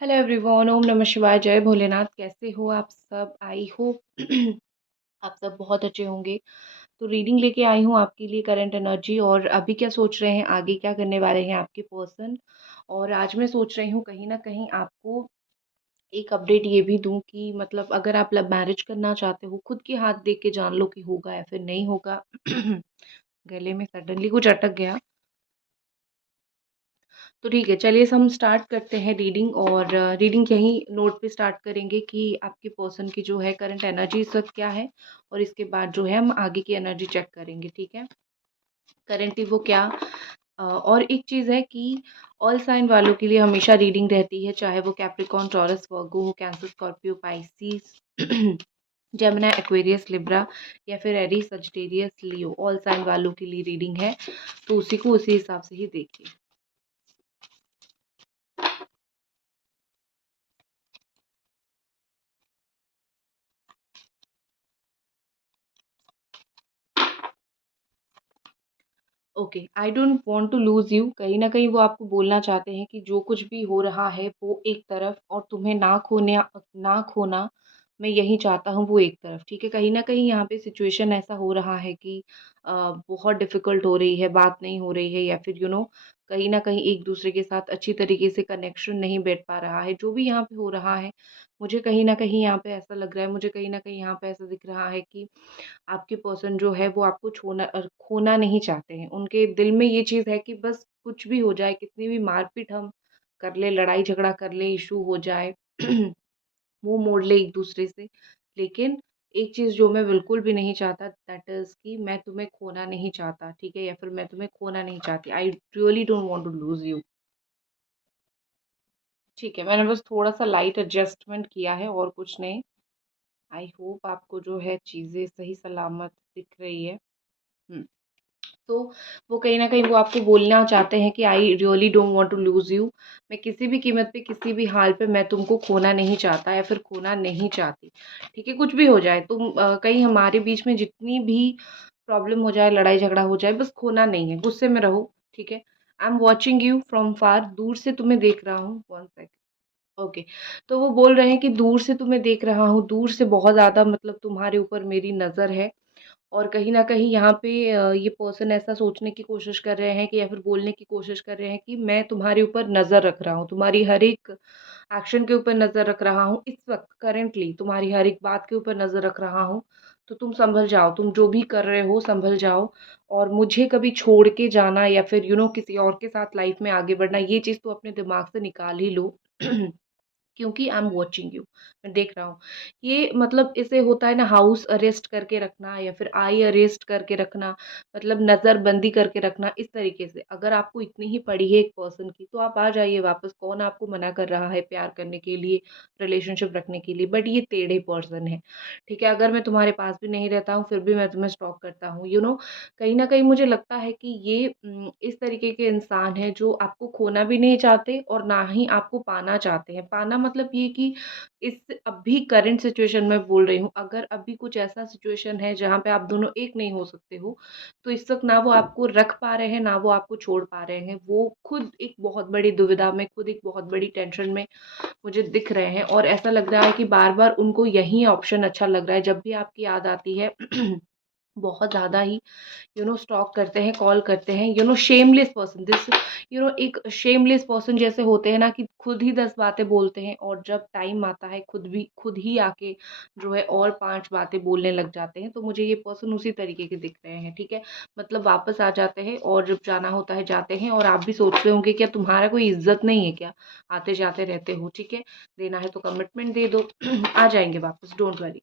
Hello everyone, ओम नमः शिवाय, जय भोलेनाथ। कैसे हो आप सब? आई होप आप सब बहुत अच्छे होंगे। तो रीडिंग लेके आई हूँ आपके लिए करंट एनर्जी, और अभी क्या सोच रहे हैं, आगे क्या करने वाले हैं आपके पर्सन। और आज मैं सोच रही हूँ कहीं ना कहीं आपको एक अपडेट ये भी दूं कि मतलब अगर आप लव मैरिज करना चाहते हो, खुद के हाथ देख के जान लो कि होगा या फिर नहीं होगा। गले में सडनली कुछ अटक गया। तो ठीक है, चलिए हम स्टार्ट करते हैं रीडिंग। और रीडिंग यहीं नोट पे स्टार्ट करेंगे कि आपके पर्सन की जो है करंट एनर्जी इस वक्त क्या है। और इसके बाद जो है हम आगे की एनर्जी चेक करेंगे, ठीक है। करेंटली वो क्या। और एक चीज़ है कि ऑल साइन वालों के लिए हमेशा रीडिंग रहती है, चाहे वो कैप्रिकॉन, टॉरस, वर्गो हो, cancer, Scorpio, Pisces, Gemini, Aquarius, Libra या फिर एरीज, सजिटेरियस, लियो। ऑल साइन वालों के लिए रीडिंग है, तो उसी को उसी हिसाब से ही देखिए। Okay, I don't want to lose you. कहीं ना कहीं वो आपको बोलना चाहते हैं कि जो कुछ भी हो रहा है वो एक तरफ, और तुम्हें ना खोना मैं यही चाहता हूँ वो एक तरफ, ठीक है। कहीं ना कहीं यहाँ पे सिचुएशन ऐसा हो रहा है कि बहुत डिफिकल्ट हो रही है, बात नहीं हो रही है, या फिर कहीं ना कहीं एक दूसरे के साथ अच्छी तरीके से कनेक्शन नहीं बैठ पा रहा है। जो भी यहाँ पे हो रहा है, मुझे कहीं ना कहीं यहाँ पे ऐसा लग रहा है, मुझे कहीं ना कहीं यहाँ पे ऐसा दिख रहा है कि आपके पर्सन जो है वो आपको खोना नहीं चाहते हैं। उनके दिल में ये चीज़ है कि बस कुछ भी हो जाए, कितनी भी मारपीट हम कर ले, लड़ाई झगड़ा कर ले, इशू हो जाए, मुंह मोड़ ले एक दूसरे से, लेकिन एक चीज़ जो मैं बिल्कुल भी नहीं चाहता, दैट इज़ कि मैं तुम्हें खोना नहीं चाहता, ठीक है, या फिर मैं तुम्हें खोना नहीं चाहती। I really don't want to lose you. ठीक है, मैंने बस थोड़ा सा लाइट एडजस्टमेंट किया है और कुछ नहीं। आई होप आपको जो है चीज़ें सही सलामत दिख रही है। हम्म। तो वो कहीं न कहीं वो आपको बोलना चाहते हैं कि I really don't want to lose you. मैं किसी भी कीमत पे, किसी भी हाल पे मैं तुमको खोना नहीं चाहता या फिर खोना नहीं चाहती। ठीक है, कुछ भी हो जाए, कहीं हमारे बीच में जितनी भी प्रॉब्लम हो जाए, लड़ाई झगड़ा हो जाए, बस खोना नहीं है, गुस्से में रहो, ठीक है। I am watching you from far, दूर से तुम्हें देख रहा हूँ। 1 सेकंड। ओके। तो वो बोल रहे हैं कि दूर से तुम्हें देख रहा हूँ, दूर से बहुत ज़्यादा मतलब तुम्हारे ऊपर मेरी नज़र है। और कहीं न कहीं यहाँ पे ये पर्सन ऐसा सोचने की कोशिश कर रहे हैं कि, या फिर बोलने की कोशिश कर रहे हैं कि मैं तुम्हारे ऊपर नज़र रख रहा हूँ, तुम्हारी हर एक एक्शन के ऊपर नज़र रख रहा हूँ। इस वक़्त करंटली तुम्हारी हर एक बात के ऊपर नज़र रख रहा हूँ। तो तुम सँभल जाओ, तुम जो भी कर रहे हो सँभल जाओ। और मुझे कभी छोड़ के जाना या फिर किसी और के साथ लाइफ़ में आगे बढ़ना, ये चीज़ तो अपने दिमाग से निकाल ही लो। क्योंकि आई एम वॉचिंग यू, मैं देख रहा हूँ। ये मतलब इसे होता है ना, हाउस अरेस्ट करके रखना या फिर आई अरेस्ट करके रखना, मतलब नज़रबंदी करके रखना। इस तरीके से अगर आपको इतनी ही पड़ी है एक पर्सन की, तो आप आ जाइए वापस। कौन आपको मना कर रहा है प्यार करने के लिए, रिलेशनशिप रखने के लिए? बट ये टेढ़े पर्सन है, ठीक है। अगर मैं तुम्हारे पास भी नहीं रहता हूँ फिर भी मैं तुम्हें स्टॉक करता हूँ, कहीं ना कहीं मुझे लगता है कि ये इस तरीके के इंसान है जो आपको खोना भी नहीं चाहते और ना ही आपको पाना चाहते हैं। पाना मतलब ये कि इस अभी करंट सिचुएशन में बोल रही हूँ, अगर अभी कुछ ऐसा सिचुएशन है जहाँ पे आप दोनों एक नहीं हो सकते हो, तो इस वक्त ना वो आपको रख पा रहे हैं, ना वो आपको छोड़ पा रहे हैं। वो खुद एक बहुत बड़ी दुविधा में, खुद एक बहुत बड़ी टेंशन में मुझे दिख रहे हैं। और ऐसा लग रहा है कि बार बार उनको यही ऑप्शन अच्छा लग रहा है, जब भी आपकी याद आती है बहुत ज़्यादा ही स्टॉक करते हैं, कॉल करते हैं। शेमलेस पर्सन दिस, एक शेमलेस पर्सन जैसे होते हैं ना, कि खुद ही 10 बातें बोलते हैं, और जब टाइम आता है खुद ही आके जो है और 5 बातें बोलने लग जाते हैं। तो मुझे ये पर्सन उसी तरीके के दिख रहे हैं, ठीक है। मतलब वापस आ जाते हैं और जब जाना होता है जाते हैं, और आप भी सोच रहे होंगे क्या तुम्हारा कोई इज्जत नहीं है क्या, आते जाते रहते हो, ठीक है। देना है तो कमिटमेंट दे दो। आ जाएंगे वापस, डोंट वरी,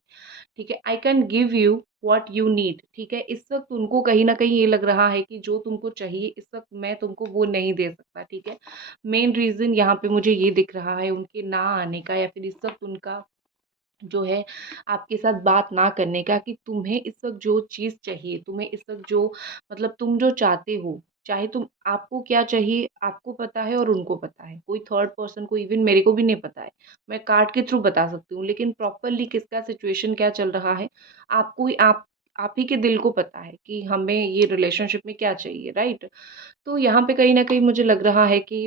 ठीक है। I can give you what you need, ठीक है। इस वक्त उनको कहीं ना कहीं ये लग रहा है कि जो तुमको चाहिए इस वक्त मैं तुमको वो नहीं दे सकता, ठीक है। मेन रीजन यहाँ पे मुझे ये दिख रहा है उनके ना आने का, या फिर इस वक्त उनका जो है आपके साथ बात ना करने का, कि तुम्हें इस वक्त जो चीज़ चाहिए, तुम्हें इस वक्त जो मतलब तुम जो चाहते हो, चाहे तुम, आपको क्या चाहिए आपको पता है और उनको पता है। कोई थर्ड पर्सन को, इवन मेरे को भी नहीं पता है। मैं कार्ड के थ्रू बता सकती हूँ, लेकिन प्रॉपरली किसका सिचुएशन क्या चल रहा है, आपको ही, आप ही के दिल को पता है कि हमें ये रिलेशनशिप में क्या चाहिए, राइट? तो यहाँ पे कहीं न कहीं मुझे लग रहा है कि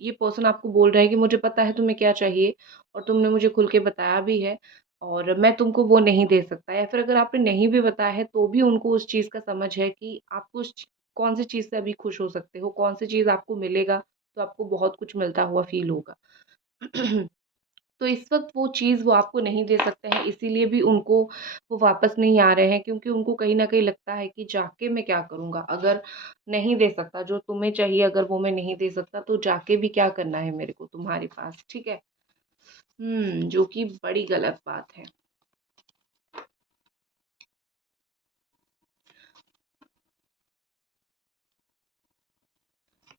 ये पर्सन आपको बोल रहा है कि मुझे पता है तुम्हें क्या चाहिए और तुमने मुझे खुल के बताया भी है और मैं तुमको वो नहीं दे सकता, या फिर अगर आपने नहीं भी बताया है तो भी उनको उस चीज़ का समझ है कि आपको कौन-सी चीज़ से अभी खुश हो सकते हो, कौन-सी चीज़ आपको मिलेगा तो आपको बहुत कुछ मिलता हुआ फ़ील होगा। तो इस वक़्त वो चीज़ वो आपको नहीं दे सकते हैं, इसीलिए भी उनको वो वापस नहीं आ रहे हैं, क्योंकि उनको कहीं न कहीं लगता है कि जाके मैं क्या करूँगा? अगर नहीं दे सकता जो तुम्हें चाहिए, अगर वो मैं नहीं दे सकता तो जाके भी क्या करना है मेरे को तुम्हारे पास, ठीक है? जो कि बड़ी गलत बात है।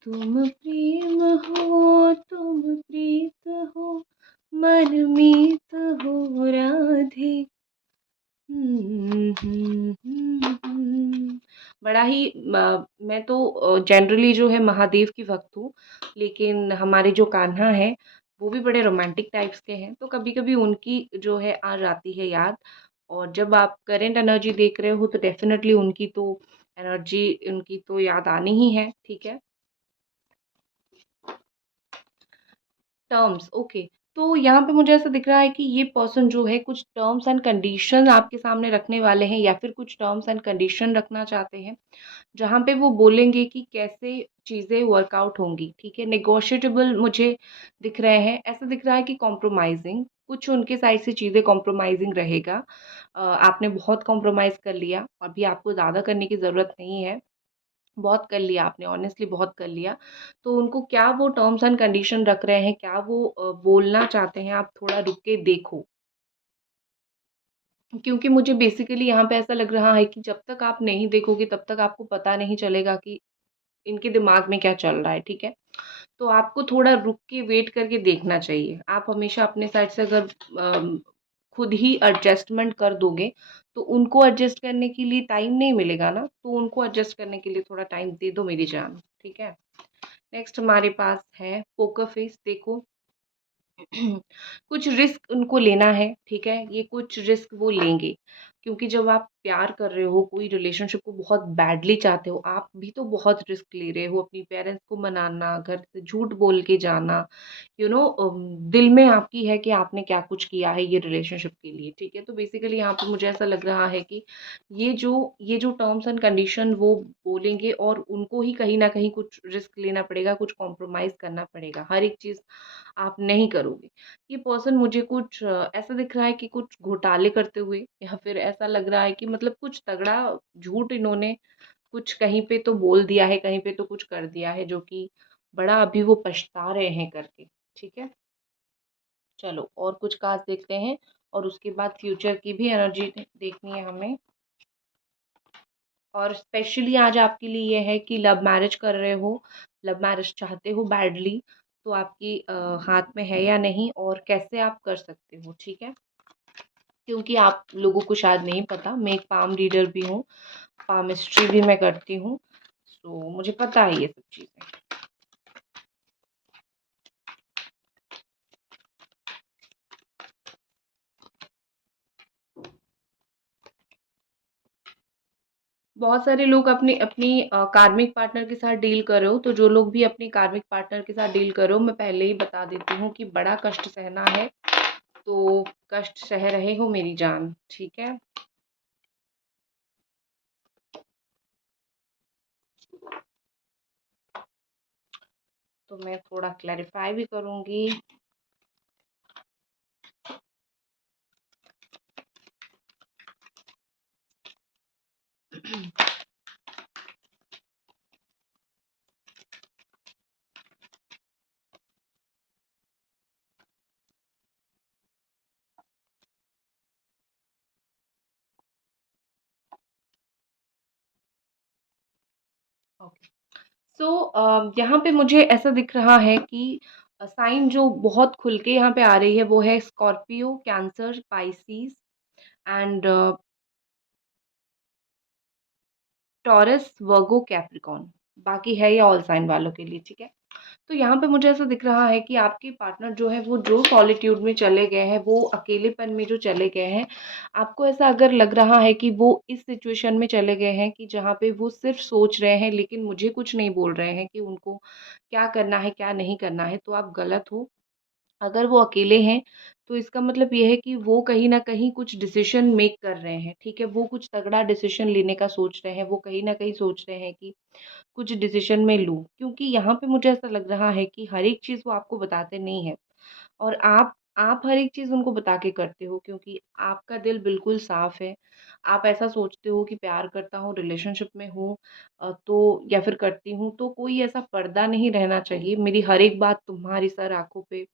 तुम प्रेम हो, तुम प्रीत हो, मनमीत हो राधे। बड़ा ही मैं तो जनरली जो है महादेव की भक्त हूँ, लेकिन हमारे जो कान्हा हैं, वो भी बड़े रोमांटिक टाइप्स के हैं, तो कभी-कभी उनकी जो है आ जाती है याद। और जब आप करंट एनर्जी देख रहे हो तो डेफ़िनेटली उनकी तो एनर्जी, उनकी तो याद आनी ही है, ठीक है? Terms, okay. तो यहाँ पे मुझे ऐसा दिख रहा है कि ये पर्सन जो है कुछ टर्म्स एंड कंडीशन आपके सामने रखने वाले हैं, या फिर कुछ टर्म्स एंड कंडीशन रखना चाहते हैं, जहाँ पे वो बोलेंगे कि कैसे चीज़ें वर्कआउट होंगी, ठीक है? नेगोशिएटेबल मुझे दिख रहे हैं, ऐसा दिख रहा है कि कॉम्प्रोमाइज़िंग, कुछ उनके साइड से चीज़ें कॉम्प्रोमाइज़िंग रहेगा। आपने बहुत कॉम्प्रोमाइज़ कर लिया, अभी आपको ज़्यादा करने की ज़रूरत नहीं है। बहुत कर लिया आपने, ऑनेस्टली बहुत कर लिया। तो उनको क्या वो टर्म्स एंड कंडीशन रख रहे हैं, क्या वो बोलना चाहते हैं, आप थोड़ा रुक के देखो। क्योंकि मुझे बेसिकली यहाँ पे ऐसा लग रहा है कि जब तक आप नहीं देखोगे तब तक आपको पता नहीं चलेगा कि इनके दिमाग में क्या चल रहा है, ठीक है? तो आपको थोड़ा रुक के वेट करके देखना चाहिए। आप हमेशा अपने साइड से अगर खुद ही एडजस्टमेंट कर दोगे, तो उनको एडजस्ट करने के लिए टाइम नहीं मिलेगा ना, तो उनको एडजस्ट करने के लिए थोड़ा टाइम दे दो मेरी जान, ठीक है? नेक्स्ट हमारे पास है पोकर फेस, देखो। कुछ रिस्क उनको लेना है, ठीक है? ये कुछ रिस्क वो लेंगे, क्योंकि जब आप प्यार कर रहे हो, कोई रिलेशनशिप को बहुत बैडली चाहते हो, आप भी तो बहुत रिस्क ले रहे हो, अपनी पेरेंट्स को मनाना, घर से झूठ बोल के जाना, दिल में आपकी है कि आपने क्या कुछ किया है ये रिलेशनशिप के लिए, ठीक है? तो बेसिकली यहाँ पे मुझे ऐसा लग रहा है कि ये जो टर्म्स एंड कंडीशन वो बोलेंगे, और उनको ही कहीं न कहीं कुछ रिस्क लेना पड़ेगा, कुछ कॉम्प्रोमाइज़ करना पड़ेगा, हर एक चीज़ आप नहीं करोगे। ये पर्सन मुझे कुछ ऐसा दिख रहा है कि कुछ घोटाले करते हुए, या फिर ऐसा लग रहा है कि मतलब कुछ तगड़ा झूठ इन्होंने कुछ कहीं पे तो बोल दिया है, कहीं पे तो कुछ कर दिया है, जो कि बड़ा अभी वो पछता रहे हैं करके, ठीक है? चलो और कुछ कार्ड्स देखते हैं और उसके बाद फ्यूचर की भी एनर्जी देखनी है हमें। और स्पेशली आज आपके लिए ये है कि लव मैरिज कर रहे हो, लव मैरिज चाहते हो बैडली, तो आपकी हाथ में है या नहीं और कैसे आप कर सकते हो, ठीक है? क्योंकि आप लोगों को शायद नहीं पता, मैं एक पाम रीडर भी हूँ, पामिस्ट्री भी मैं करती हूँ, तो मुझे पता है ये सब चीज़ें। बहुत सारे लोग अपनी अपनी कार्मिक पार्टनर के साथ डील कर रहे हो, तो जो लोग भी अपने कार्मिक पार्टनर के साथ डील कर रहे हो, मैं पहले ही बता देती हूँ कि बड़ा कष्ट सहना है, तो कष्ट सह रहे हो मेरी जान, ठीक है? तो मैं थोड़ा क्लैरिफाई भी करूँगी। ओके। सो यहाँ पे मुझे ऐसा दिख रहा है कि साइन जो बहुत खुल के यहाँ पे आ रही है वो है Scorpio, cancer, Pisces and taurus, Virgo, Capricorn. बाकी है ये ऑल साइन वालों के लिए, ठीक है? तो यहाँ पे मुझे ऐसा दिख रहा है कि आपके पार्टनर जो है वो जो सॉलिट्यूड में चले गए हैं, वो अकेलेपन में जो चले गए हैं, आपको ऐसा अगर लग रहा है कि वो इस सिचुएशन में चले गए हैं कि जहाँ पे वो सिर्फ़ सोच रहे हैं लेकिन मुझे कुछ नहीं बोल रहे हैं कि उनको क्या करना है, क्या नहीं करना है, तो आप गलत हो। अगर वो अकेले हैं, तो इसका मतलब ये है कि वो कहीं न कहीं कुछ डिसीज़न मेक कर रहे हैं, ठीक है? वो कुछ तगड़ा डिसीज़न लेने का सोच रहे हैं, वो कहीं न कहीं सोच रहे हैं कि कुछ डिसीज़न मैं लूँ। क्योंकि यहाँ पे मुझे ऐसा लग रहा है कि हर एक चीज़ वो आपको बताते नहीं हैं और आप हर एक चीज़ उनको बता के करते हो क्योंकि आपका दिल बिल्कुल साफ़ है। आप ऐसा सोचते हो कि प्यार करता हूँ, रिलेशनशिप में हूँ तो या फिर करती हूँ, तो कोई ऐसा पर्दा नहीं रहना चाहिए। मेरी हर एक बात तुम्हारी सर आँखों पे,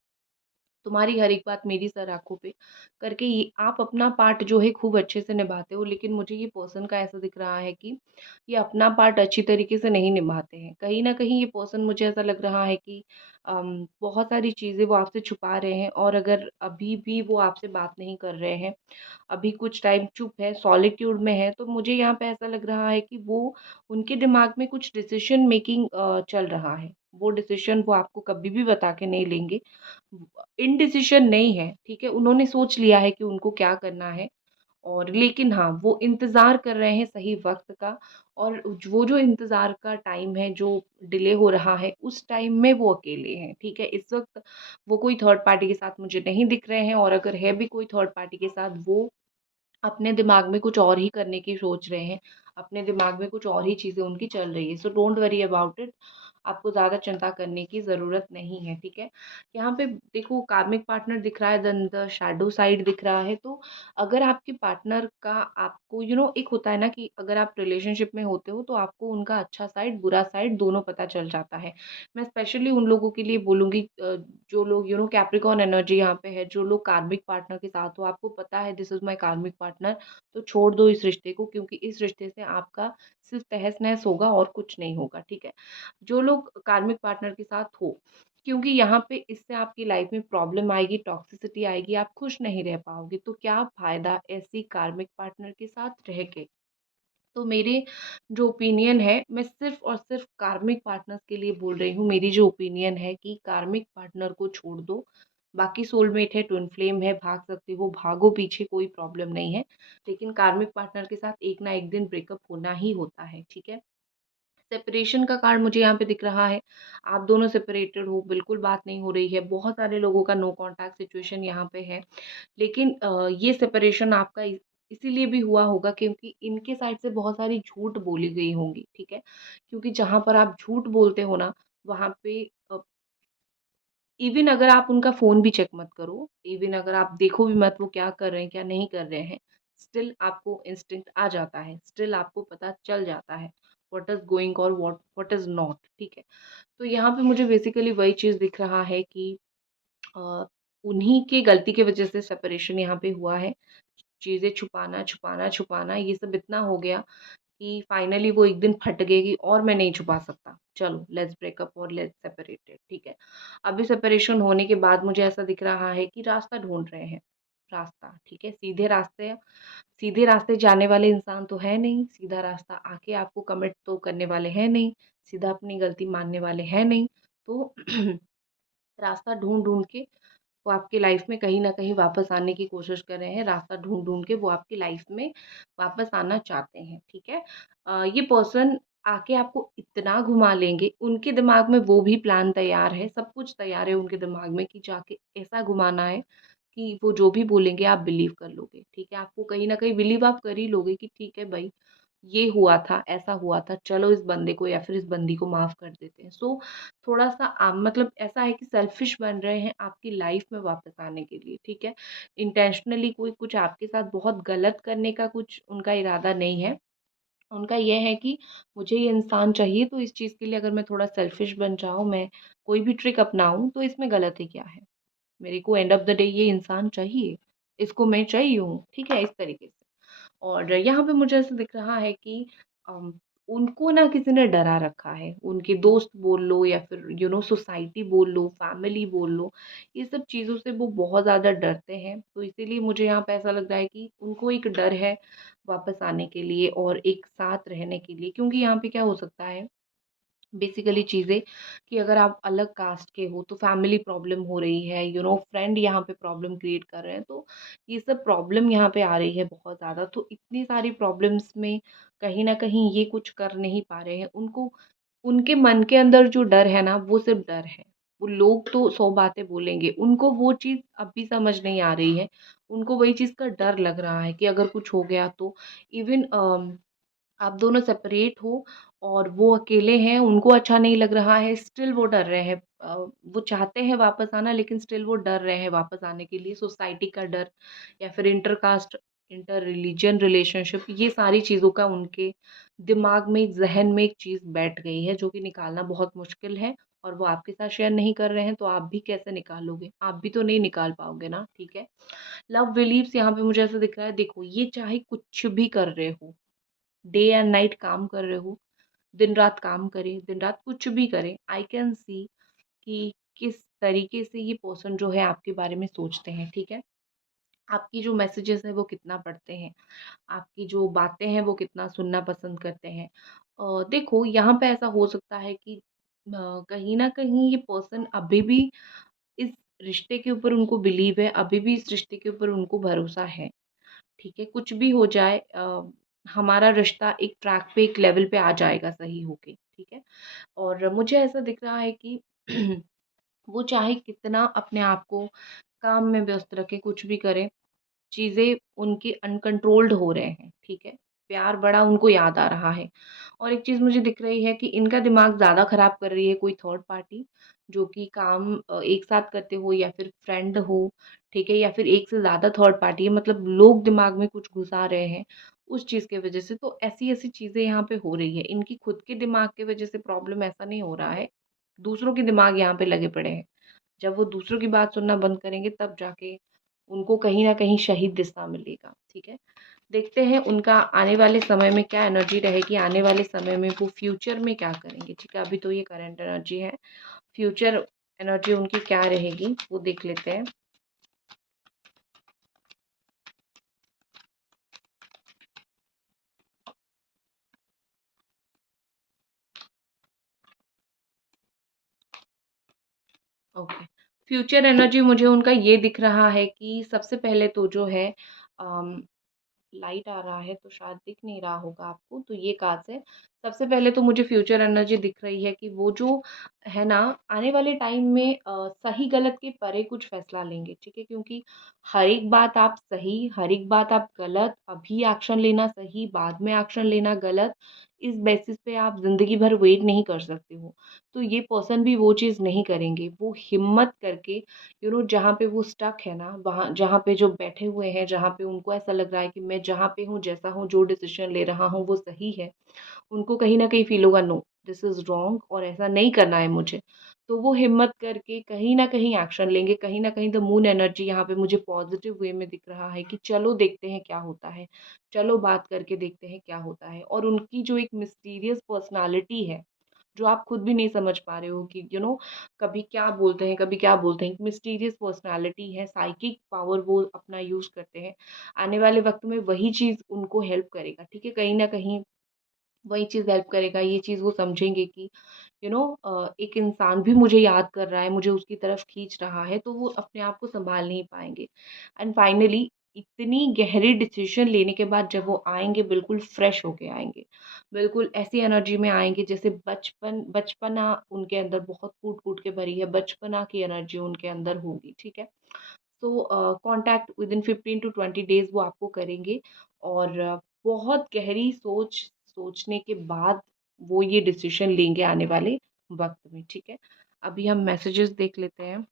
तुम्हारी हर एक बात मेरी सर आँखों पे करके ये आप अपना पार्ट जो है खूब अच्छे से निभाते हो, लेकिन मुझे ये पर्सन का ऐसा दिख रहा है कि ये अपना पार्ट अच्छी तरीके से नहीं निभाते हैं। कहीं न कहीं ये पर्सन मुझे ऐसा लग रहा है कि बहुत सारी चीज़ें वो आपसे छुपा रहे हैं और अगर अभी भी वो आपसे बात नहीं कर रहे हैं, अभी कुछ टाइम चुप है, सॉलिट्यूड में है, तो मुझे यहाँ पे ऐसा लग रहा है कि वो उनके दिमाग में कुछ डिसीज़न मेकिंग चल रहा है। वो डिसीज़न वो आपको कभी भी बता के नहीं लेंगे। इनडिसिशन नहीं है, ठीक है? उन्होंने सोच लिया है कि उनको क्या करना है और लेकिन हाँ, वो इंतज़ार कर रहे हैं सही वक़्त का और वो जो इंतज़ार का टाइम है, जो डिले हो रहा है, उस टाइम में वो अकेले हैं, ठीक है? इस वक़्त वो कोई थर्ड पार्टी के साथ मुझे नहीं दिख रहे हैं और अगर है भी कोई थर्ड पार्टी के साथ, वो अपने दिमाग में कुछ और ही करने की सोच रहे हैं, अपने दिमाग में कुछ और ही चीज़ें उनकी चल रही है। So don't worry about it. आपको ज़्यादा चिंता करने की ज़रूरत नहीं है, ठीक है? यहाँ पे देखो कार्मिक पार्टनर दिख रहा है, देन द शैडो साइड दिख रहा है, तो अगर आपके पार्टनर का आपको एक होता है ना कि अगर आप रिलेशनशिप में होते हो, तो आपको उनका अच्छा साइड, बुरा साइड दोनों पता चल जाता है। मैं स्पेशली उन लोगों के लिए बोलूँगी जो लोग कैप्रिकॉर्न एनर्जी यहाँ पे है, जो लोग कार्मिक पार्टनर के साथ हो, आपको पता है दिस इज़ माय कार्मिक पार्टनर, तो छोड़ दो इस रिश्ते को क्योंकि इस रिश्ते से आपका सिर्फ़ तहस-नहस होगा और कुछ नहीं होगा, ठीक है? जो लोग कार्मिक पार्टनर के साथ हो, क्योंकि यहाँ पे इससे आपकी लाइफ़ में प्रॉब्लम आएगी, टॉक्सिसिटी आएगी, आप खुश नहीं रह पाओगे, तो क्या फ़ायदा ऐसी कार्मिक पार्टनर के साथ रह के? तो मेरे जो ओपिनियन है, मैं सिर्फ़ और सिर्फ़ कार्मिक पार्टनर्स के लिए बोल रही हूँ। मेरी जो ओपिनियन है कि कार्मिक पार्टनर को छोड़ दो। बाकी सोलमेट है, ट्विन फ्लेम है, भाग सकते हो, भागो पीछे कोई प्रॉब्लम नहीं है। लेकिन कार्मिक पार्टनर के साथ एक ना एक दिन ब्रेकअप होना ही होता है, ठीक है? सेपरेशन का कार्ड मुझे यहाँ पे दिख रहा है। आप दोनों सेपरेटेड हो, बिल्कुल बात नहीं हो रही है। बहुत सारे लोगों का नो कॉन्टैक्ट सिचुएशन यहाँ पे है। लेकिन ये सेपरेशन आपका इसीलिए भी हुआ होगा क्योंकि इनके साइड से बहुत सारी झूठ बोली गई होंगी, ठीक है? क्योंकि जहाँ पर आप झूठ बोलते हो ना, वहाँ पे इवन अगर आप उनका फ़ोन भी चेक मत करो, इवन अगर आप देखो भी मत वो क्या कर रहे हैं, क्या नहीं कर रहे हैं, स्टिल आपको इंस्टिंक्ट आ जाता है, स्टिल आपको पता चल जाता है, व्हाट इज़ गोइंग और व्हाट इज़ नॉट, ठीक है? तो यहाँ पे मुझे बेसिकली वही चीज़ दिख रहा है कि अ, उन्हीं की गलती की वज़ह से सेपरेशन यहाँ पे हुआ है। चीज़ें छुपाना, छुपाना, छुपाना ये सब इतना हो गया कि फाइनली वो एक दिन फट गई कि और मैं नहीं छुपा सकता। चलो लेट्स ब्रेकअप और लेट्स सेपरेटेड ठीक है। अभी सेपरेशन होने के बाद मुझे ऐसा दिख रहा है कि रास्ता ढूँढ रहे हैं, रास्ता ठीक है। सीधे रास्ते जाने वाले इंसान तो है नहीं, सीधा रास्ता आके आपको कमिट तो करने वाले हैं नहीं, सीधा अपनी गलती मानने वाले हैं नहीं। तो रास्ता ढूँढ-ढूँढ के वो आपकी लाइफ में कहीं न कहीं वापस आने की कोशिश कर रहे हैं, रास्ता ढूँढ-ढूँढ के वो आपकी लाइफ में वापस आना चाहते हैं, ठीक है? ये पर्सन आके आपको इतना घुमा लेंगे, उनके दिमाग में वो भी प्लान तैयार है, सब कुछ तैयार है उनके दिमाग में कि जाके ऐसा घुमाना है कि वो जो भी बोलेंगे आप बिलीव कर लोगे, ठीक है? आपको कहीं न कहीं बिलीव आप कर ही लोगे कि ठीक है भई, ये हुआ था, ऐसा हुआ था, चलो इस बंदे को या फिर इस बंदी को माफ़ कर देते हैं। सो थोड़ा-सा मतलब ऐसा है कि सेल्फ़िश बन रहे हैं आपकी लाइफ़ में वापस आने के लिए, ठीक है? इंटेंशनली कोई कुछ आपके साथ बहुत गलत करने का कुछ उनका इरादा नहीं है। उनका ये है कि मुझे ये इंसान चाहिए तो इस चीज़ के लिए अगर मैं थोड़ा सेल्फ़िश बन जाऊँ, मैं कोई भी ट्रिक अपनाऊँ तो इसमें गलत ही क्या है? मेरे को एंड ऑफ़ द डे ये इंसान चाहिए, इसको मैं चाहिए हूँ, ठीक है? इस तरीके से। और यहाँ पे मुझे ऐसा दिख रहा है कि अम, उनको ना किसी ने डरा रखा है। उनके दोस्त बोल लो या फिर सोसाइटी बोल लो, फैमिली बोल लो, ये सब चीज़ों से वो बहुत ज़्यादा डरते हैं। तो इसीलिए मुझे यहाँ पे ऐसा लग रहा है कि उनको एक डर है वापस आने के लिए और एक साथ रहने के लिए। क्योंकि यहाँ पे क्या हो सकता है बेसिकली चीज़ें कि अगर आप अलग कास्ट के हो तो फैमिली प्रॉब्लम हो रही है, फ्रेंड यहाँ पे प्रॉब्लम क्रिएट कर रहे हैं, तो ये सब प्रॉब्लम यहाँ पे आ रही है बहुत ज़्यादा। तो इतनी सारी प्रॉब्लम्स में कहीं न कहीं ये कुछ कर नहीं पा रहे हैं। उनको उनके मन के अंदर जो डर है ना, वो सिर्फ़ डर है। वो लोग तो 100 बातें बोलेंगे, उनको वो चीज़ अभी समझ नहीं आ रही है। उनको वही चीज़ का डर लग रहा है कि अगर कुछ हो गया तो इवन आप दोनों सेपरेट हो और वो अकेले हैं, उनको अच्छा नहीं लग रहा है, स्टिल वो डर रहे हैं। वो चाहते हैं वापस आना, लेकिन स्टिल वो डर रहे हैं वापस आने के लिए। सोसाइटी का डर या फिर inter caste, inter religion relationship, ये सारी चीज़ों का उनके दिमाग में, ज़हन में एक चीज़ बैठ गई है, जो कि निकालना बहुत मुश्किल है। और वो आपके साथ शेयर नहीं कर रहे हैं, तो आप भी कैसे निकालोगे? आप भी तो नहीं निकाल पाओगे ना, ठीक है? लव बिलीव्स यहाँ पे मुझे ऐसा दिख रहा है, देखो ये चाहे कुछ भी कर रहे हो, डे एंड नाइट काम कर रहे हो, दिन रात काम करें, दिन रात कुछ भी करें, आई कैन सी कि किस तरीके से ये पर्सन जो है आपके बारे में सोचते हैं, ठीक है? आपकी जो मैसेजेस है वो कितना पढ़ते हैं, आपकी जो बातें हैं वो कितना सुनना पसंद करते हैं। देखो यहाँ पे ऐसा हो सकता है कि कहीं न कहीं ये पर्सन अभी भी इस रिश्ते के ऊपर उनको बिलीव है, अभी भी इस रिश्ते के ऊपर उनको भरोसा है। ठीक है, कुछ भी हो जाए, हमारा रिश्ता एक ट्रैक पे, एक लेवल पे आ जाएगा सही होके, ठीक है? और मुझे ऐसा दिख रहा है कि वो चाहे कितना अपने आप को काम में व्यस्त रखें, कुछ भी करें, चीज़ें उनकी अनकंट्रोल्ड हो रहे हैं, ठीक है? प्यार बड़ा उनको याद आ रहा है। और एक चीज़ मुझे दिख रही है कि इनका दिमाग ज़्यादा ख़राब कर रही है कोई थर्ड पार्टी, जो कि काम एक साथ करते हो या फिर फ्रेंड हो, ठीक है? या फिर एक से ज़्यादा थर्ड पार्टी है, मतलब लोग दिमाग में कुछ घुसा रहे हैं, उस चीज़ की वज़ह से। तो ऐसी-ऐसी चीज़ें यहाँ पे हो रही है। इनकी खुद के दिमाग की वज़ह से प्रॉब्लम ऐसा नहीं हो रहा है, दूसरों के दिमाग यहाँ पे लगे पड़े हैं। जब वो दूसरों की बात सुनना बंद करेंगे, तब जाके उनको कहीं न कहीं सही दिशा मिलेगा, ठीक है? देखते हैं उनका आने वाले समय में क्या एनर्जी रहेगी, आने वाले समय में वो फ्यूचर में क्या करेंगे, ठीक है? अभी तो ये करंट एनर्जी है, फ्यूचर एनर्जी उनकी क्या रहेगी, वो देख लेते हैं। ओके, फ्यूचर एनर्जी मुझे उनका ये दिख रहा है कि सबसे पहले तो जो है अम लाइट आ रहा है तो शायद दिख नहीं रहा होगा आपको, तो ये काँच है। सबसे पहले तो मुझे फ्यूचर एनर्जी दिख रही है कि वो जो है ना, आने वाले टाइम में सही गलत के परे कुछ फैसला लेंगे, ठीक है? क्योंकि हर एक बात आप सही, हर एक बात आप गलत, अभी एक्शन लेना सही, बाद में एक्शन लेना गलत, इस बेसिस पे आप ज़िंदगी भर वेट नहीं कर सकते हो। तो ये पर्सन भी वो चीज़ नहीं करेंगे। वो हिम्मत करके, जहाँ पे वो स्टक है ना, वहाँ जहाँ पे जो बैठे हुए हैं, जहाँ पे उनको ऐसा लग रहा है कि मैं जहाँ पे हूँ, जैसा हूँ, जो डिसीज़न ले रहा हूँ वो सही है, उनको कहीं न कहीं फ़ील होगा, नो दिस इज़ रॉन्ग और ऐसा नहीं करना है मुझे। तो वो हिम्मत करके कहीं न कहीं एक्शन लेंगे, कहीं न कहीं द मून एनर्जी यहाँ पे मुझे पॉज़िटिव वे में दिख रहा है कि चलो देखते हैं क्या होता है, चलो बात करके देखते हैं क्या होता है। और उनकी जो एक मिस्टीरियस पर्सनैलिटी है, जो आप खुद भी नहीं समझ पा रहे हो कि कभी क्या बोलते हैं, कभी क्या बोलते हैं, मिस्टीरियस पर्सनैलिटी है, साइकिक पावर वो अपना यूज़ करते हैं। आने वाले वक़्त में वही चीज़ उनको हेल्प करेगा, ठीक है? कहीं न कहीं वही चीज़ हेल्प करेगा, ये चीज़ वो समझेंगे कि एक इंसान भी मुझे याद कर रहा है, मुझे उसकी तरफ खींच रहा है, तो वो अपने आप को सँभाल नहीं पाएँगे। एंड फाइनली इतनी गहरी डिसीज़न लेने के बाद जब वो आएँगे, बिल्कुल फ्रेश होके आएँगे। बिल्कुल ऐसी एनर्जी में आएँगे जैसे बचपना उनके अंदर बहुत कूट-कूट के भरी है, बचपना की एनर्जी उनके अंदर होगी, ठीक है? सो कॉन्टैक्ट विदिन 15 टू 20 डेज़ वो आपको करेंगे और बहुत गहरी सोचने के बाद वो ये डिसीज़न लेंगे आने वाले वक़्त में, ठीक है? अभी हम मैसेजेस देख लेते हैं।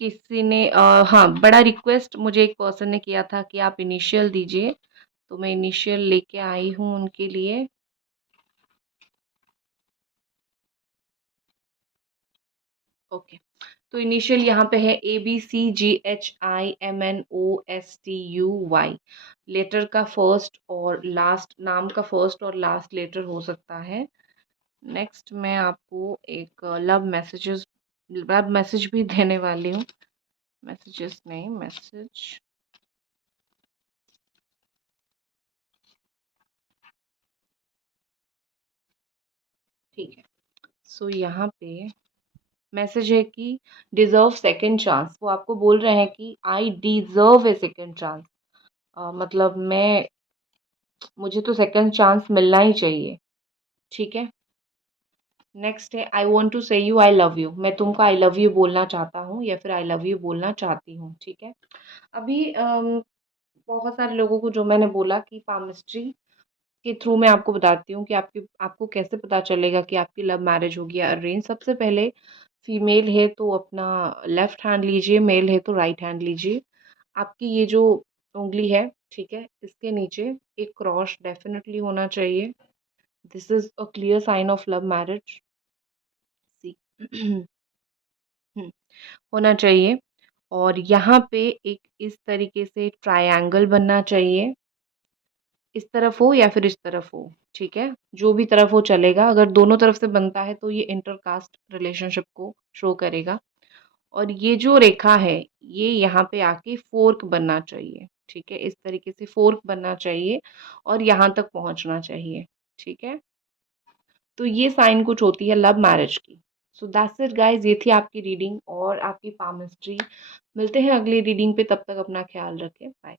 किसी ने हाँ, बड़ा रिक्वेस्ट मुझे एक पर्सन ने किया था कि आप इनिशियल दीजिए, तो मैं इनिशियल लेके आई हूँ उनके लिए। ओके। तो इनिशियल यहाँ पे है ABCGHIMNOSTUY। लेटर का फर्स्ट और लास्ट, नाम का फर्स्ट और लास्ट लेटर हो सकता है। नेक्स्ट मैं आपको एक लव मैसेज भी देने वाली हूँ। मैसेजेस नहीं, मैसेज। सो यहाँ पे मैसेज है कि डिजर्व सेकंड चांस। वो आपको बोल रहे हैं कि I deserve A second chance. मतलब मुझे तो सेकंड चांस मिलना ही चाहिए। ठीक है। नेक्स्ट है आई वॉन्ट टू से यू आई लव यू। मैं तुमको आई लव यू बोलना चाहता हूँ या फिर आई लव यू बोलना चाहती हूँ। ठीक है। अभी बहुत सारे लोगों को जो मैंने बोला कि पामिस्ट्री के थ्रू मैं आपको बताती हूँ कि आपको कैसे पता चलेगा कि आपकी लव मैरिज होगी या अरेंज। सबसे पहले फीमेल है तो अपना लेफ्ट हैंड लीजिए, मेल है तो राइट हैंड लीजिए। आपकी ये जो उंगली है, ठीक है, इसके नीचे एक क्रॉस डेफिनेटली होना चाहिए। This is a clear sign of love marriage. C होना चाहिए। और यहाँ पे एक इस तरीके से ट्रायंगल बनना चाहिए। इस तरफ हो या फिर इस तरफ हो, ठीक है, जो भी तरफ हो चलेगा। अगर दोनों तरफ से बनता है तो ये इंटरकास्ट रिलेशनशिप को शो करेगा। और ये जो रेखा है ये यहाँ पे आके फोर्क बनना चाहिए। ठीक है, इस तरीके से फोर्क बनना चाहिए और यहाँ तक पहुंचना चाहिए। ठीक है। तो ये साइन कुछ होती है लव मैरिज की। सो दैट्स इट गाइस, ये थी आपकी रीडिंग और आपकी पामिस्ट्री। मिलते हैं अगली रीडिंग पे, तब तक अपना ख्याल रखें। बाय।